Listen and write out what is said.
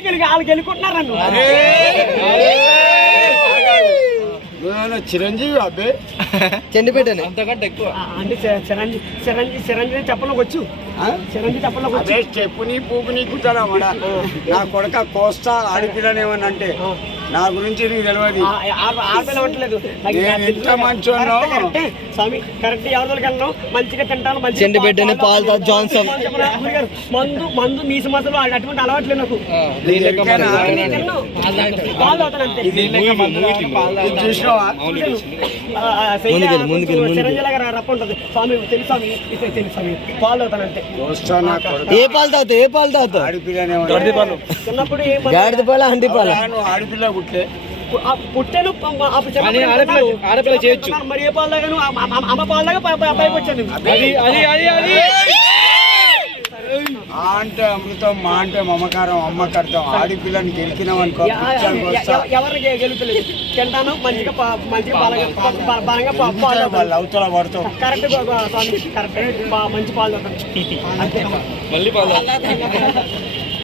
వాళ్ళు గెలుకుంటున్నారు చిరంజీవి అబ్బే చెండిపేటనే అంతకంటే ఎక్కువ అంటే చిరంజీవి చెప్పలోకి చిరంజీవి చెప్పలోకి అదే చెప్పుని పూపుని కుట్టారా నా కొడక కోస్తా ఆడిపిల్లనేమనంటే నా గురించి నీకు తెలియదు. ఆడపిల్ల ఉండలేదు ఎంత మంచోన్నో స్వామి కరెక్ట్ ఎవరికి వెళ్ళను మంచిగా తింటాను మంచిగా చెండిపేటనే పాలు జాన్సన్ మందు మీస మసలు అటువంటి అలవాట్లేదు నాకు పాలు తాగుతాను చిరంజీవి గారు రప్ప ఉంటుంది స్వామి తెలుసు స్వామి తెలుసు స్వామి పాలు తాగుతాను అంతే. ఏ పాలు తాగుతావు ఏ పాలు తాగుతావు ఆడిపిల్లనేమన్నా చిన్నప్పుడు గాడిద పాల అంటి పాల ఆడిపిల్ల కుట్లే పుట్టాను ఆడపిల్ల చేయొచ్చు మరి ఏ పాలు తాగాను అమ్మ పాలు తాగా పైకి వచ్చాను. అంటే అమృతం మా అంటే మమకారం అమ్మ కర్తం ఆడిపిల్లని గెలికినామనుకో ఎవరిని గెలుపులేదు తింటాను మంచిగా బలంగా వాళ్ళు అవతల పడతాం కరెక్ట్ స్వామి కరెక్ట్ మంచి పాలు తాగుతాను అంతే. మళ్ళీ పాలు